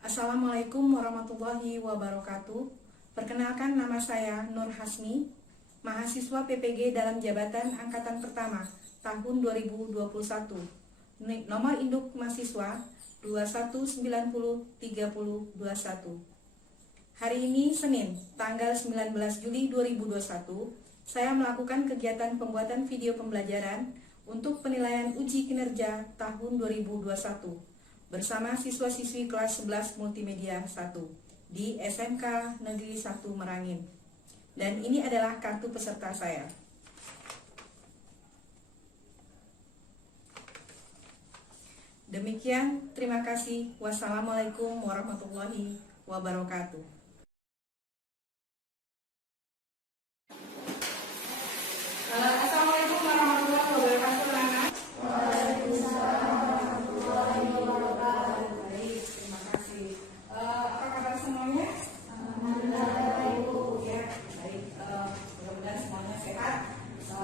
Assalamualaikum warahmatullahi wabarakatuh. Perkenalkan, nama saya Nur Hasmi, mahasiswa PPG dalam jabatan Angkatan Pertama tahun 2021. Nomor induk mahasiswa 21903021. Hari ini Senin, tanggal 19 Juli 2021, saya melakukan kegiatan pembuatan video pembelajaran untuk penilaian uji kinerja tahun 2021 bersama siswa-siswi kelas 11 Multimedia 1 di SMK Negeri 1 Merangin. Dan ini adalah kartu peserta saya. Demikian, terima kasih. Wassalamualaikum warahmatullahi wabarakatuh. Assalamualaikum warahmatullahi wabarakatuh, Lana.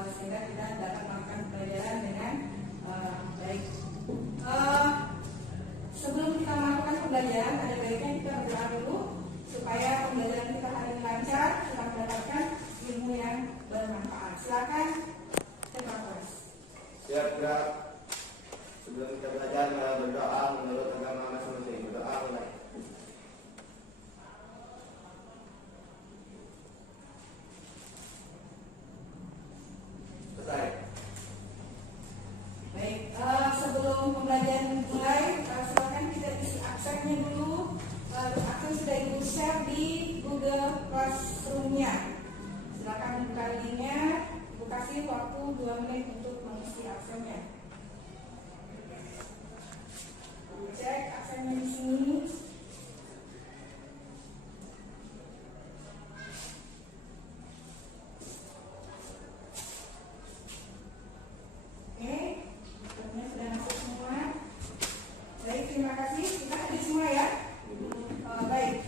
Sehingga kita dapat melakukan pembelajaran dengan baik. Sebelum kita melakukan pembelajaran, ada baiknya kita berdoa dulu supaya pembelajaran kita hari ini lancar, kita mendapatkan ilmu yang bermanfaat. Silakan, Tepakas. Siap, gerak. Sebelum kita belajar berdoa menurut agama masing-masing. Berdoa mulai. Baik, sebelum pembelajaran dimulai, silakan kita isi absennya dulu. Absen sudah ibu share di Google Classroom-nya. Silakan buka linknya. Ibu kasih waktu 2 menit untuk mengisi absennya. Ibu cek absennya di sini. Terima kasih, kita hadir semua ya. Baik.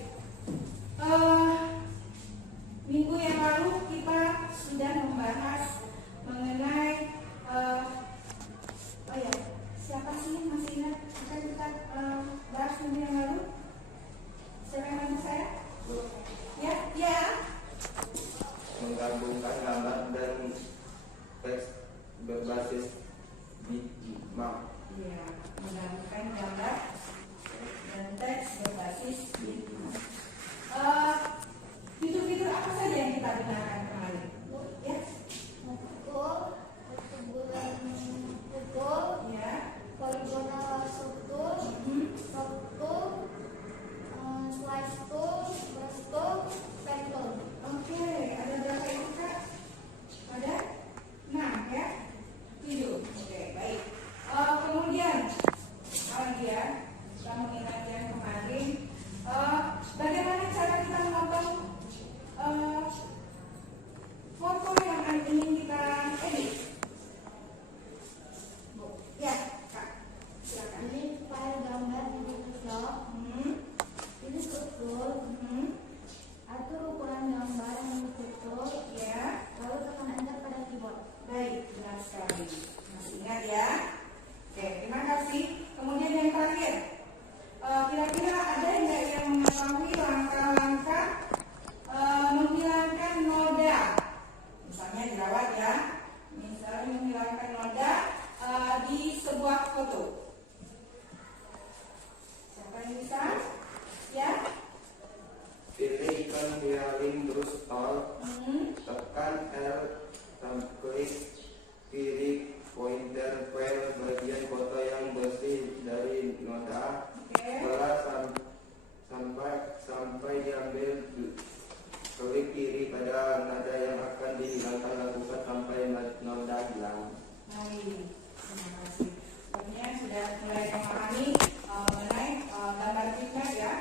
Minggu yang lalu kita sudah membahas mengenai siapa sih yang masih ingat apa yang kita bahas minggu yang lalu? Siapa yang bantu saya? Ya. Menggabungkan gambar dan teks berbasis bitmap. Iya, menggabungkan gambar dan teks berbasis bitmap. Fitur-fitur apa saja yang kita gunakan kemarin? Ya. Pukul, ya. Poligonal struktur, slice tool, brush tool, pen tool. Oke, ada berapa itu, Kak? Ada 6 ya? 7. Oke, baik. Kemudian lagi ya, kita mengingat yang kemarin, bagaimana cara kita memotong foto yang ingin kita edit? Ya, Kak, silakan. Ini file gambar di Photoshop. Ini struktur. Atur ukuran gambar yang difoto. Ya, Lalu tekan enter pada keyboard. baik, benar sekali. Masih ingat ya? Oke, terima kasih. Kemudian yang terakhir, kira-kira ada nggak yang mengetahui langkah-langkah menghilangkan noda? Misalnya jerawat ya, misalnya menghilangkan noda di sebuah foto. Siapa yang bisa? Ya? Pilih ikon healing terus all. Tekan L dan klik kiri pointer file bagian foto yang bersih dari noda. Setelah sampai diambil, klik kiri pada nada yang akan dihilangkan, lakukan sampai noda hilang. Baik, terima kasih. Sebenarnya sudah mulai memahami mengenai gambar bitmap ya.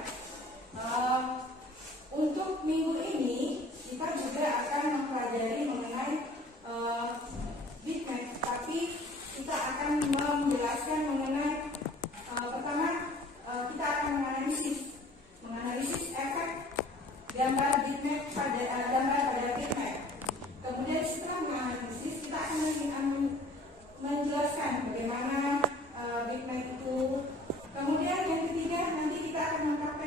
Untuk minggu ini kita juga akan mempelajari mengenai bitmap, tapi kita akan menjelaskan mengenai pertama kita akan menganalisis efek gambar bitmap pada bitmap. Kemudian setelah menganalisis, kita akan menjelaskan bagaimana bitmap itu. Kemudian yang ketiga, nanti kita akan mengkapai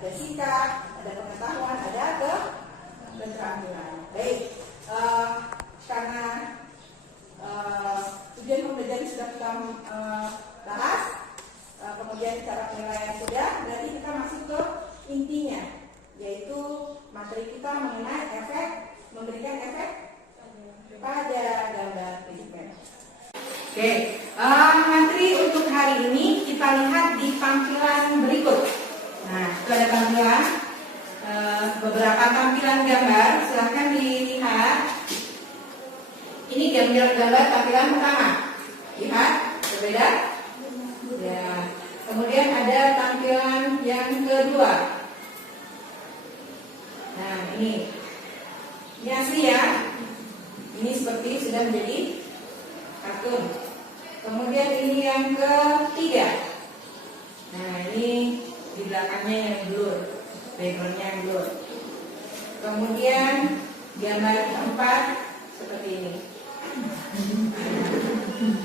ada sikap, ada pengetahuan, ada keterampilan. Baik, karena tujuan pembelajaran sudah kita bahas, kemudian cara penilaian sudah, berarti kita masuk ke intinya, yaitu materi kita mengenai efek, memberikan efek pada gambar pigment. Oke, materi untuk hari ini kita lihat di tampilan berikut. Nah, itu ada tampilan, beberapa tampilan gambar, silahkan dilihat. Ini gambar tampilan pertama, lihat berbeda. Ya, kemudian ada tampilan yang kedua. Nah, ini asli ya. Ini seperti sudah menjadi kartun. Kemudian ini yang ketiga. Nah, ini di belakangnya yang blur, backgroundnya yang blur. Kemudian gambar keempat seperti ini.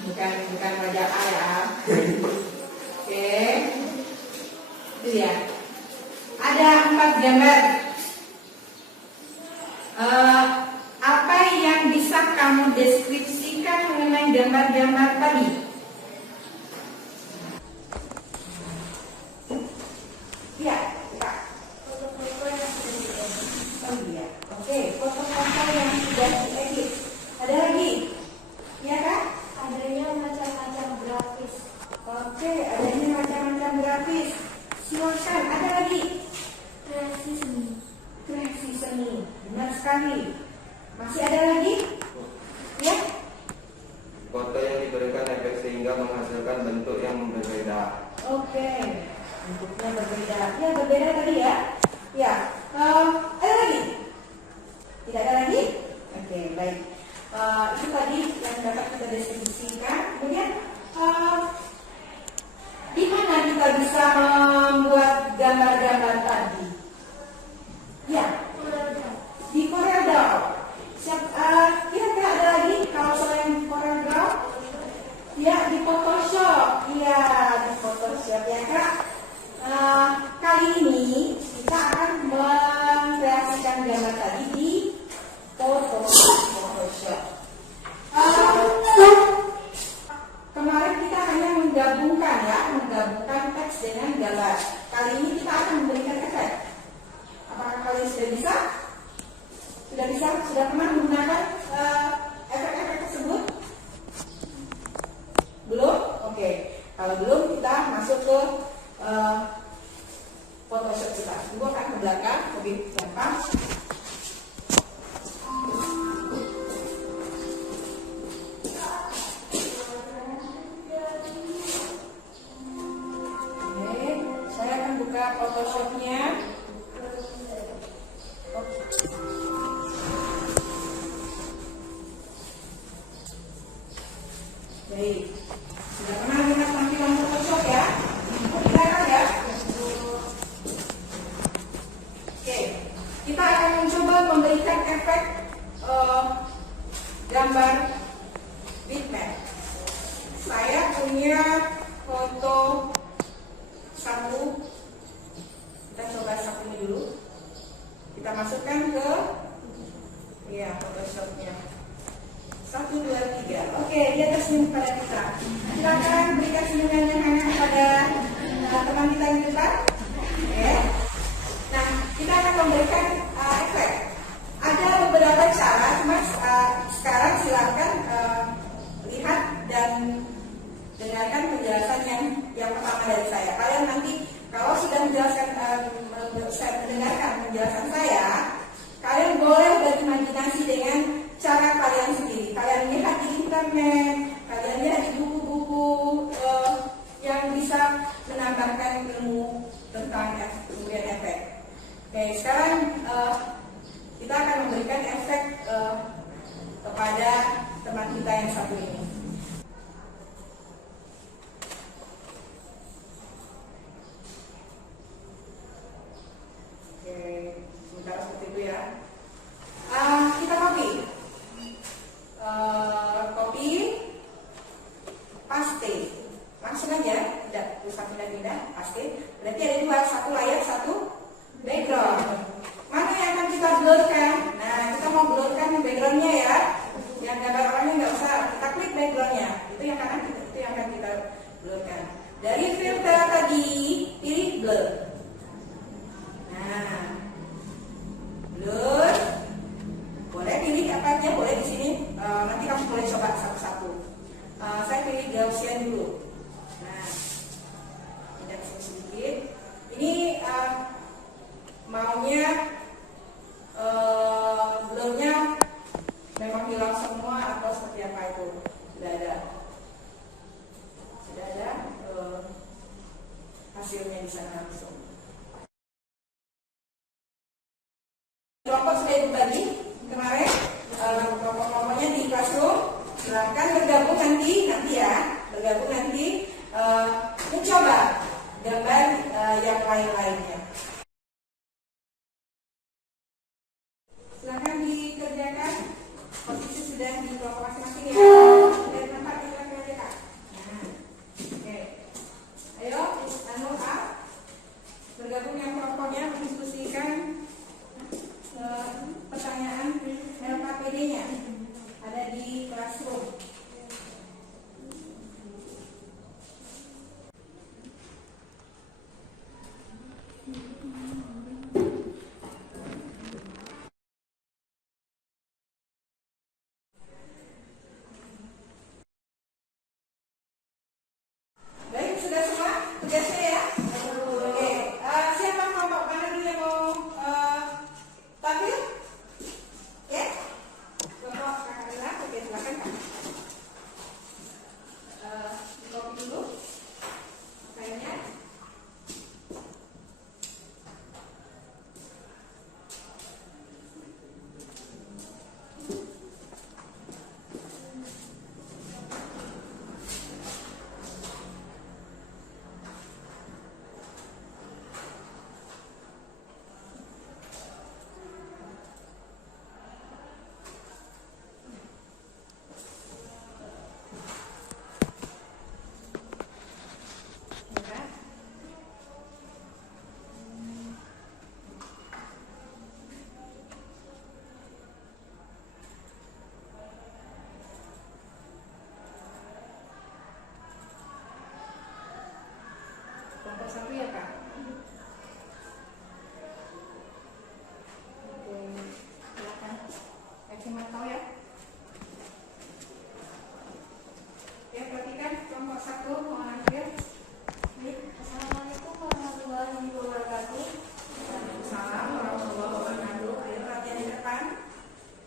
Bukan wajah A ya. Oke, itu ya. Ada 4 gambar. Apa yang bisa kamu deskripsikan mengenai gambar-gambar tadi? Ya, Kak. Foto-foto yang sudah diedit. Oh iya. Oke, foto-foto yang sudah diedit. Ada lagi? Ya, Kak? Adanya macam-macam grafis. Oke, adanya macam-macam grafis. Silakan, ada lagi? Kreasi seni. Kreasi seni. Benar sekali. Masih ada lagi? Ya? Foto yang diberikan efek sehingga menghasilkan bentuk yang berbeda. Oke, bentuknya berbeda. Ya, berbeda tadi ya. Ya, ada lagi? Tidak ada lagi? Oke, baik. Itu tadi yang dapat kita deskripsikan. Kemudian, di mana kita bisa membuat gambar-gambar tadi? Ya, di CorelDRAW. Kira-kira ada lagi kalau selain CorelDRAW? Ya, di Photoshop. Iya, di Photoshop ya, Kak. Kali ini kita akan mengkreasikan gambar tadi di Photoshop. Kemarin kita hanya menggabungkan teks dengan gambar. Kali ini kita akan memberikan efek. Apakah kalian sudah bisa? Sudah bisa? Sudah pernah menggunakan efek-efek tersebut? Belum? Oke. Kalau belum, kita masuk ke Photoshop kita. Ibu akan ke belakang, lebih gampang. Oke, saya akan buka Photoshop-nya. Baik, sudah pernah melihat tampilan Photoshop ya? Silakan ya. Oke, kita akan mencoba memberikan efek gambar bitmap. Saya punya foto satu. Kita coba satunya dulu. Kita masukkan ke Photoshop-nya. 1, 2, 3. Oke, dia tersenyum pada kita. Silakan berikan senyuman yang hangat kepada teman kita di depan. Oke. Nah, kita akan memberikan efek. Ada beberapa cara, Mas. Sekarang silakan lihat dan dengarkan penjelasan yang pertama dari saya. Kalian nanti kalau sudah mendengarkan penjelasan saya, kalian boleh berimajinasi dengan cara kalian sendiri. Kalian lihat di internet, kalian lihat di buku-buku yang bisa menambahkan ilmu tentang kemudian efek. Oke, sekarang kita akan memberikan efek kepada teman kita yang satu ini. Oke, sementara seperti itu ya. Kita copy, paste, langsung aja, tidak usah pindah-pindah, paste. Berarti ada dua, satu layar, satu background. Mana yang akan kita blurkan? Nah, kita mau blurkan backgroundnya ya. Yang gambar orangnya nggak usah, kita klik backgroundnya. Itu yang akan kita blurkan. Dari filter tadi, pilih blur. Nah, blur. Boleh pilih apa aja, boleh di sini. Nanti kamu boleh coba satu-satu. Saya pilih Gaussian dulu. Nah, tidak sedikit. Ini maunya blurnya memang hilang semua atau seperti apa itu? Sudah ada hasilnya di sana langsung. Kelompok sudah dibagi kemarin, kelompok-kelompoknya di Classroom. Silakan bergabung nanti mencoba gambar yang lain-lainnya. Silakan dikerjakan. Posisi sudah di kelompok masing-masing ya. Dari tempat kita kerjakan. Nah, oke. Ayo, bergabung yang kelompoknya mendiskusikan pertanyaan LKPD-nya ada di Classroom. Baik, sudah semua tugasnya ya? Oke, siapa kelompok mana dulu yang mau tampil? Ya? Kelompok kakak Ila, oke silakan kak. Dikopi dulu kayaknya. Kelompok satu ya kak? Oke, silakan. Kasih tahu ya. Ya, perhatikan kelompok satu mau hadir. Assalamualaikum warahmatullahi wabarakatuh. Waalaikumsalam warahmatullahi wabarakatuh. Ayo perhatian di depan.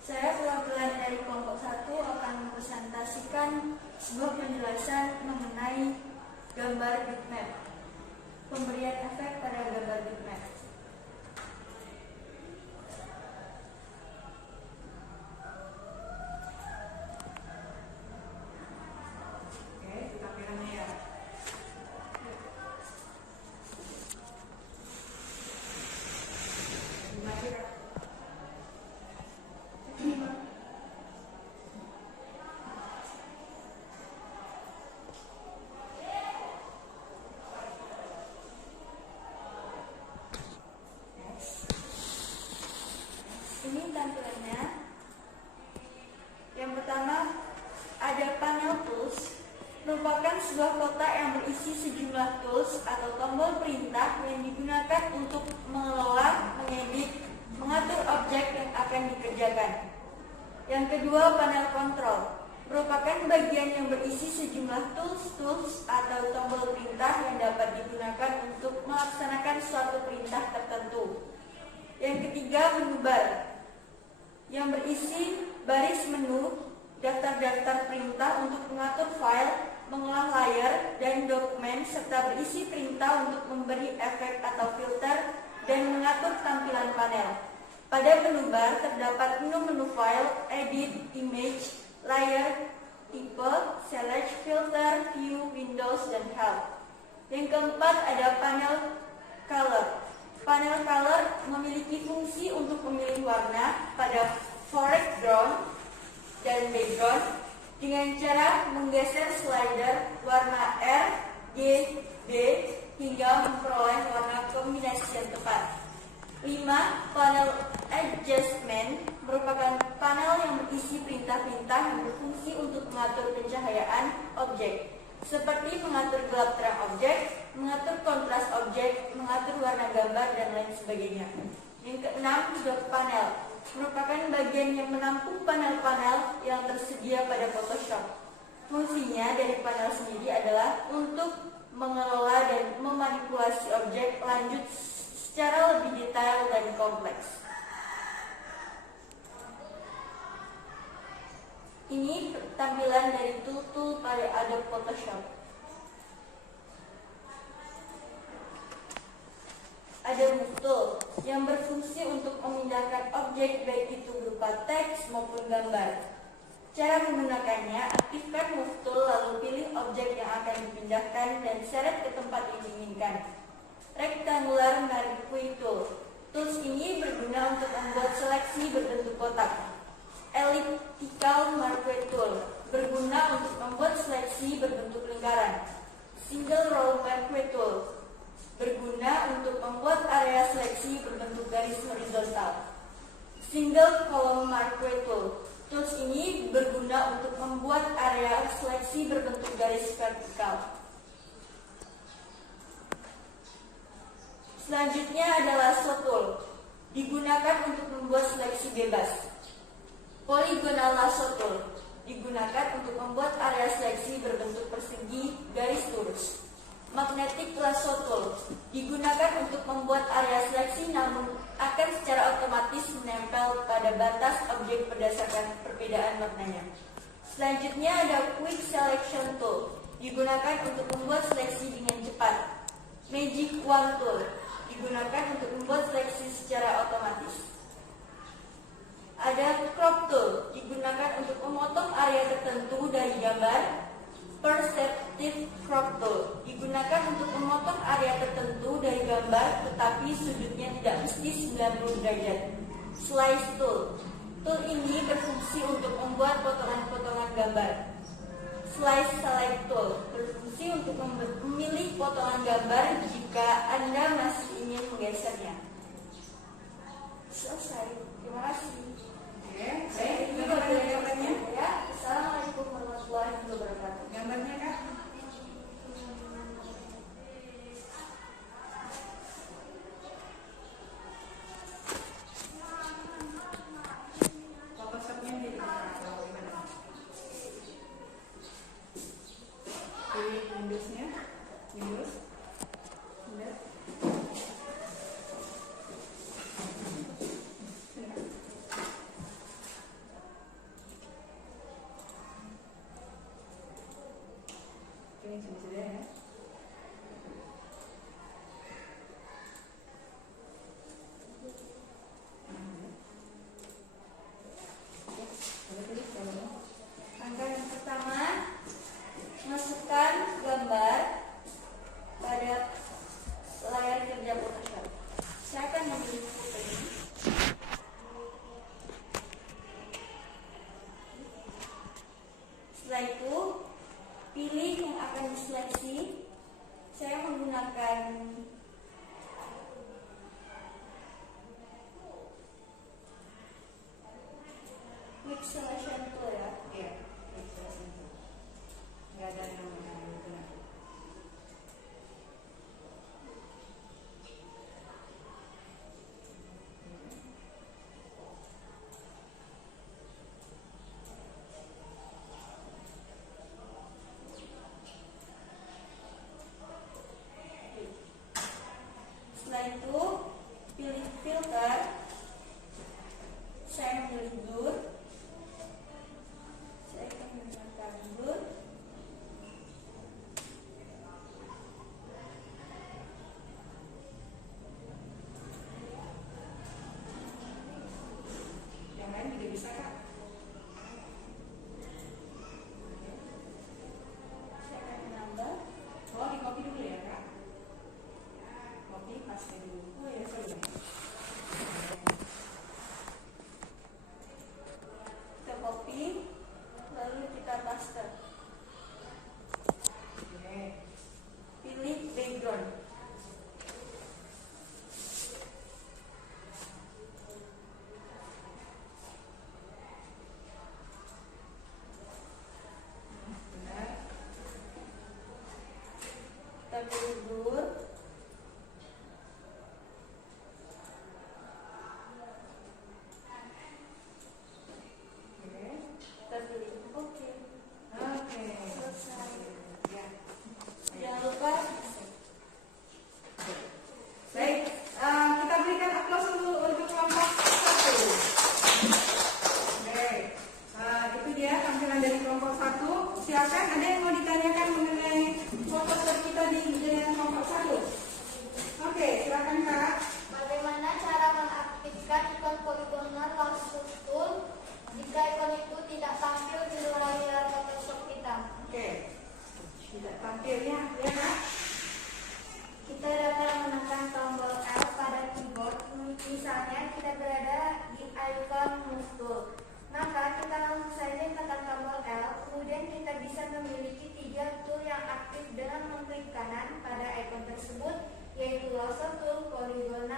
Saya perwakilan dari kelompok 1 akan mempresentasikan sebuah penjelasan mengenai gambar bitmap. Pemberian efek pada gambar bitmap. Oke, tampilannya ya. Dimaju kak. Ini tampilannya. Yang pertama ada panel tools, merupakan sebuah kotak yang berisi sejumlah tools atau tombol perintah yang digunakan untuk mengelola, mengedit, mengatur objek yang akan dikerjakan. Yang kedua panel kontrol, merupakan bagian yang berisi sejumlah tools atau tombol perintah yang dapat digunakan untuk melaksanakan suatu perintah tertentu. Yang ketiga menu bar, yang berisi baris menu, daftar-daftar perintah untuk mengatur file, mengolah layar dan dokumen, serta berisi perintah untuk memberi efek atau filter dan mengatur tampilan panel. Pada menu bar terdapat menu-menu file, edit, image, layer, tipe, select, filter, view, windows, dan help. Yang keempat ada panel color. Panel color memiliki fungsi untuk memilih warna pada foreground dan background dengan cara menggeser slider warna R, G, B hingga memperoleh warna kombinasi yang tepat. 5. Panel adjustment merupakan panel yang berisi perintah-perintah yang berfungsi untuk mengatur pencahayaan objek, seperti mengatur gelap terang objek, mengatur kontras objek, mengatur warna gambar, dan lain sebagainya. Yang keenam, dock panel merupakan bagian yang menampung panel-panel yang tersedia pada Photoshop. Fungsinya dari panel sendiri adalah untuk mengelola dan memanipulasi objek lanjut secara lebih detail dan kompleks. Ini tampilan dari tool-tool pada Adobe Photoshop. Ada Move Tool yang berfungsi untuk memindahkan objek baik itu berupa teks maupun gambar. Cara menggunakannya, aktifkan Move Tool lalu pilih objek yang akan dipindahkan dan seret ke tempat yang diinginkan. Rectangular Marquee Tool. Tools ini berguna untuk membuat seleksi berbentuk kotak. Elliptical Marquee Tool berguna untuk membuat seleksi berbentuk lingkaran. Single Row Marquee Tool berguna untuk membuat area seleksi berbentuk garis horizontal. Single Column Marquee Tool. Tools ini berguna untuk membuat area seleksi berbentuk garis vertikal. Selanjutnya adalah Lasso Tool, digunakan untuk membuat seleksi bebas. Polygonal Lasso Tool digunakan untuk membuat area seleksi berbentuk persegi garis lurus. Magnetic Lasso Tool digunakan untuk membuat area seleksi namun akan secara otomatis menempel pada batas objek berdasarkan perbedaan maknanya. Selanjutnya ada Quick Selection Tool, digunakan untuk membuat seleksi dengan cepat. Magic Wand Tool digunakan untuk membuat seleksi secara otomatis. Ada Crop Tool, digunakan untuk memotong area tertentu dari gambar. Perceptive Crop Tool digunakan untuk memotong area tertentu dari gambar tetapi sudutnya tidak mesti 90 derajat. Slice Tool. Tool ini berfungsi untuk membuat potongan-potongan gambar. Slice Select Tool berfungsi untuk memilih potongan gambar jika Anda masih ingin menggesernya. Selesai. Terima kasih. Oke, baik. Gambarnya? Ya, Assalamualaikum warahmatullahi wabarakatuh. Gambarnya, Kak? Photoshopnya jadi gimana? Pilih Windows-nya. Windows. Udah. Ini sudah ya. Langkah yang pertama, masukkan gambar pada layar kerja Photoshop. Saya akan memilih foto ini. Setelah itu, pilih yang akan diseleksi. Saya menggunakan Quick Selection Tool ya. Iya. Nggak ada namanya. Setelah itu, pilih filter. Saya memilih blur. Saya akan menggunakan blur. Yang lain juga bisa, Kak? Saya akan menambah. Oh, di copy dulu ya, Kak? Copy, paste dulu.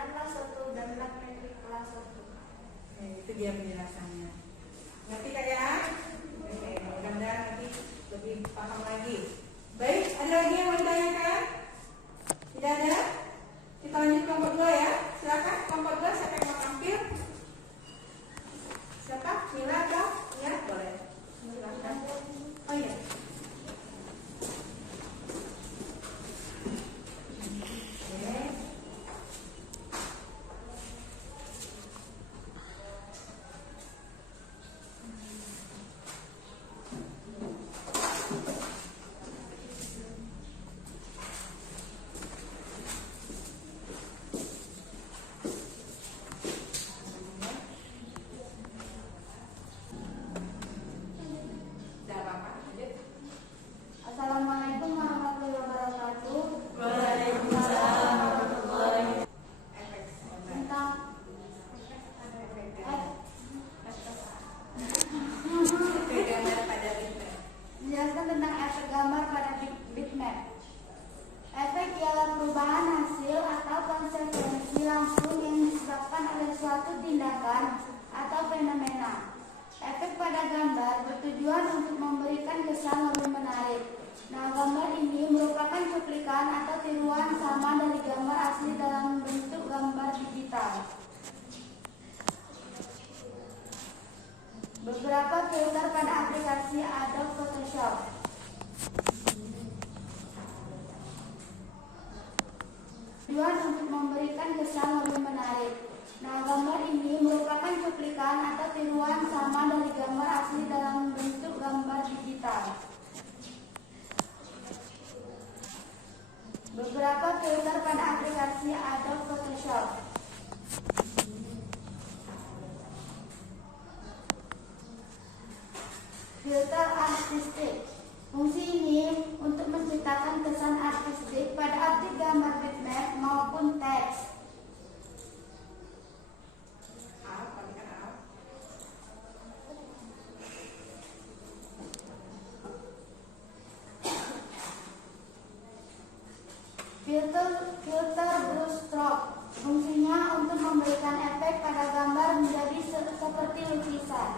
sederhana kelas 1 dan praktek kelas 1. Itu dia penjelasannya. Ngerti Kak ya? Oke, mudah-mudahan nanti lebih paham lagi. Baik, ada lagi yang mau ditanyakan? Tidak ada? Kita lanjut kelompok 2 ya. Silakan kelompok 2, siapa yang mau tampil? Siapa? Mila atau? Ya, boleh. Silakan. Oh iya. Oke. Tidak apa-apa. Lanjut. Assalamualaikum warahmatullahi wabarakatuh. Waalaikumsalam warahmatullahi Efek. Tentang Efek gambar pada bitmap. menjelaskan tentang efek gambar pada bitmap. Efek ialah perubahan hasil atau konsekuensi langsung yang disebabkan oleh suatu tindakan atau fenomena. Efek pada gambar bertujuan untuk memberikan kesan lebih menarik. Nah, gambar ini merupakan cuplikan atau tiruan sama dari gambar asli dalam bentuk gambar digital. Beberapa filter pada aplikasi Adobe Photoshop. Tujuan untuk memberikan kesan lebih menarik. Nah, gambar ini merupakan cuplikan atau tiruan sama dari gambar asli dalam bentuk gambar digital. Beberapa filter pada aplikasi Adobe Photoshop. Filter artistik. Fungsi ini untuk menciptakan kesan artistik pada objek gambar bitmap maupun teks. Filter brush stroke. Fungsinya untuk memberikan efek pada gambar menjadi seperti lukisan.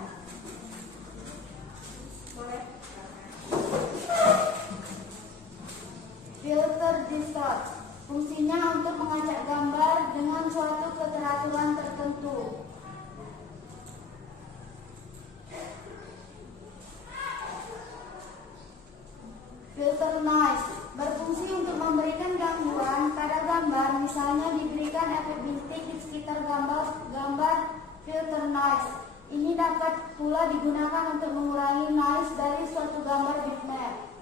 Boleh. Filter distort. Fungsinya untuk mengacak gambar dengan suatu keteraturan tertentu. Filter noise berfungsi untuk memberikan gangguan pada gambar, misalnya diberikan efek bintik di sekitar gambar. Filter noise ini dapat pula digunakan untuk mengurangi noise dari suatu gambar bitmap.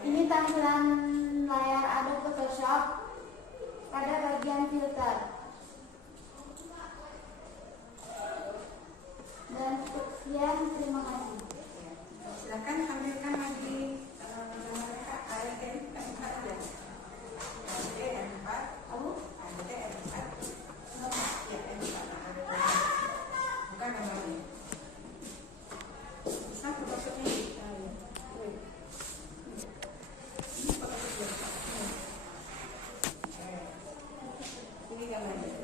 Ini tampilan layar Adobe Photoshop pada bagian filter. Dan sekian, terima kasih. Silakan tampilkan lagi mereka ADT4 ya. ADT4. Abu? ADT4. Ya, ADT4. Bukan gambarnya. Bisa fotonya di ini fotonya. Ini gambarnya.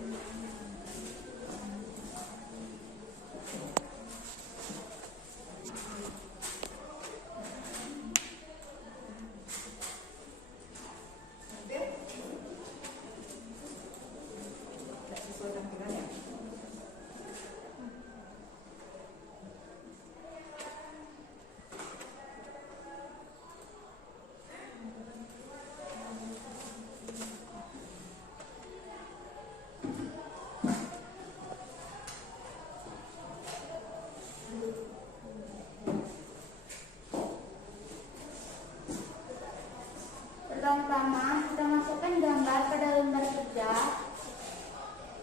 Pertama, kita masukkan gambar pada lembar kerja,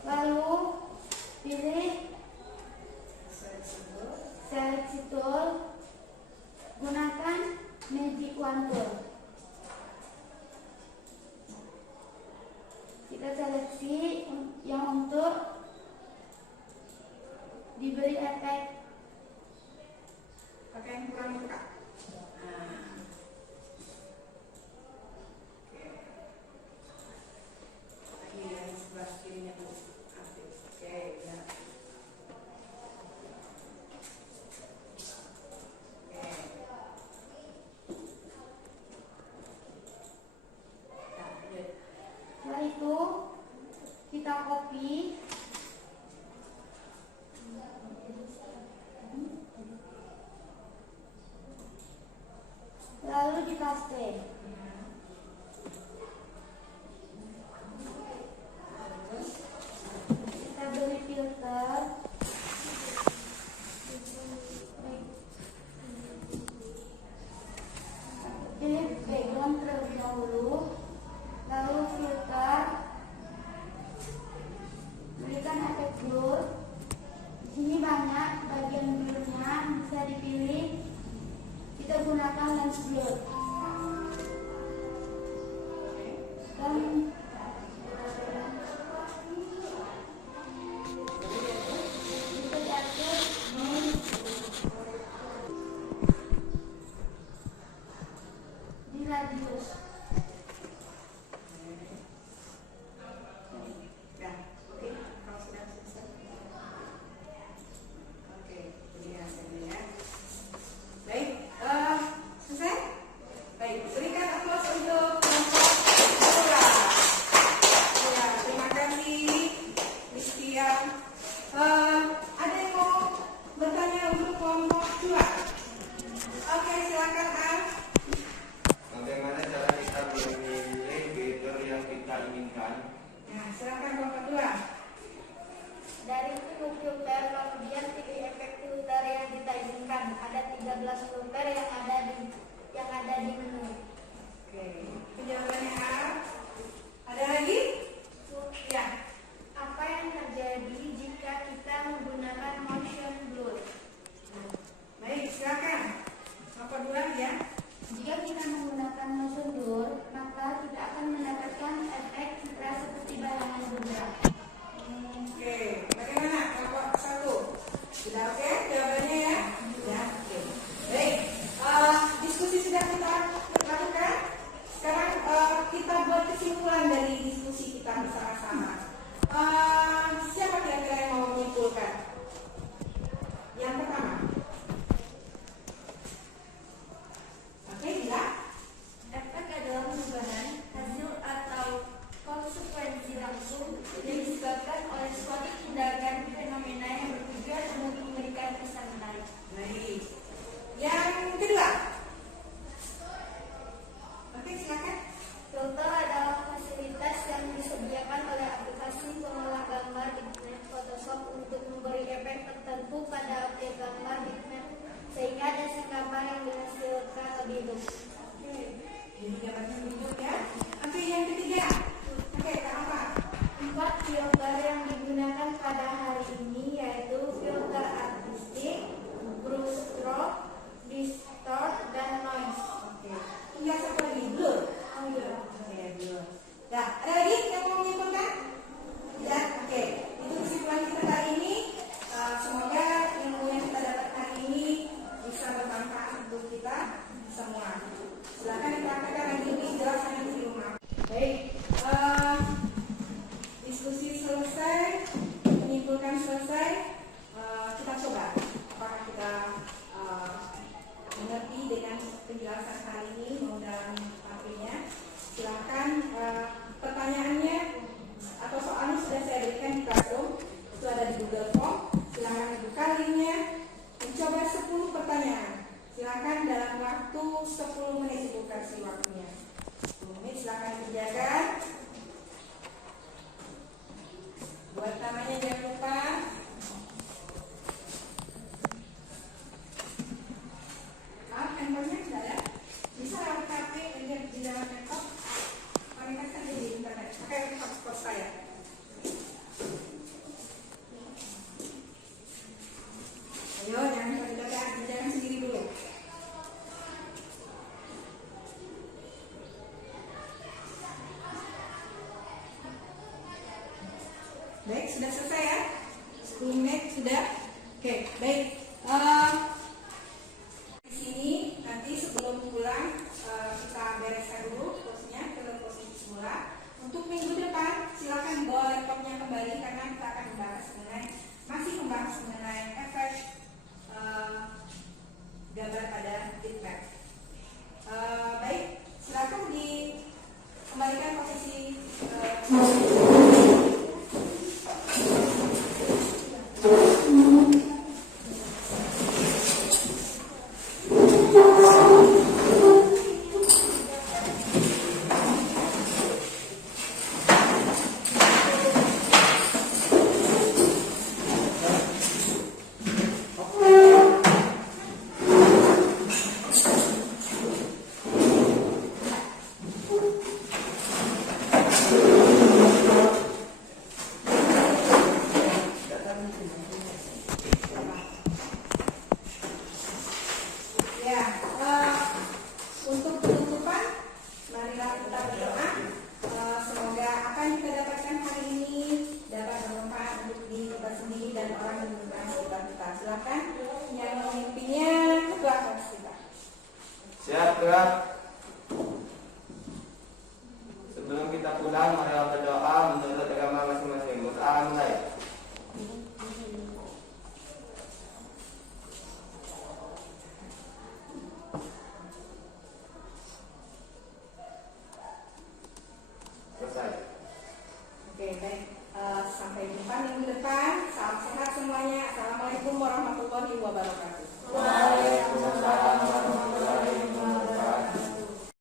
lalu pilih seleksi tool, gunakan magic wand tool. Kita seleksi yang untuk diberi efek. Pakai yang kurang itu Kak. Nah. fase. Kita beri filter. Pilih background terlebih dahulu, lalu filter, berikan efek blur. Di sini banyak bagian blurnya, bisa dipilih. Kita gunakan lens blur. Dan kita atur di radius. Ya, oke, kalau sudah selesai. Oke, ini hasilnya ya. Baik, selesai? Baik, berikan aplaus untuk kelompok Dora. Ya, terima kasih, Rizkia. Ada yang mau bertanya untuk kelompok 2? Oke, silakan Al. Bagaimana cara kita memilih fitur yang kita inginkan? Nah, silakan kelompok 2. Dari menu filter, kemudian pilih efek filter yang kita inginkan. Ada 13 filter yang ada di menu. Oke, penjawabannya Al. Ada lagi? Ya. Apa yang terjadi jika kita menggunakan motion blur? Baik, silakan. Kelompok 2 ya. Jika kita menggunakan motion blur, maka kita akan mendapatkan efek citra seperti bayangan bergerak. Oke, bagaimana kelompok 1? Sudah oke jawabannya ya? Ya, oke. Baik, diskusi sudah kita lakukan. Sekarang kita buat kesimpulan dari diskusi kita bersama-sama. Siapa kira-kira yang mau menyimpulkan? Yang pertama. Oke, Bila. Efek adalah perubahan hasil atau konsekuensi langsung yang disebabkan oleh suatu tindakan fenomena yang bertujuan untuk memberikan kesan menarik. Baik. Yang kedua. Oke, silakan. Filter adalah fasilitas yang disediakan oleh aplikasi pengolah gambar bitmap Photoshop untuk memberi efek tertentu pada objek gambar bitmap sehingga dasar gambar yang dihasilkan lebih bagus. Oke, ini gambarnya berikut ya. Oke, yang ketiga. Oke, Kak apa? 4 filter yang digunakan pada hari ini yaitu filter artistik, brush stroke, distort, dan noise. Oke. Tinggal satu lagi, blur. Oh iya. Oke, blur. Nah, ada lagi yang mau menyimpulkan? Ya, oke. Itu kesimpulan kita kali ini. Semoga ilmu yang kita dapat hari ini bisa bermanfaat untuk kita semua. Silakan dipraktekkan lagi lebih jelas nanti di rumah. Baik, diskusi selesai, menyimpulkan selesai. Kita coba apakah kita mengerti dengan penjelasan hari ini maupun materinya. Silakan pertanyaannya atau soalnya sudah saya berikan di Classroom, itu ada di Google Form. Silakan buka linknya, mencoba 10 pertanyaan. Silakan dalam waktu 10 menit, ibu kasih waktunya 10 menit. Silakan kerjakan. Buat namanya jangan lupa. Handphonenya sudah ada. Bisa lewat HP dan di dalam laptop. Koneksi saja di internet. Pakai hotspot saya. Ayo, jangan kerjakan, kerjakan sendiri dulu. Baik, sudah selesai ya? 10 menit sudah. Oke, baik. Di sini nanti sebelum pulang kita bereskan dulu posisinya ke posisi semula. Untuk minggu depan silakan bawa laptopnya kembali karena kita akan masih membahas mengenai efek gambar pada bitmap. Baik, silakan dikembalikan posisi. gerak.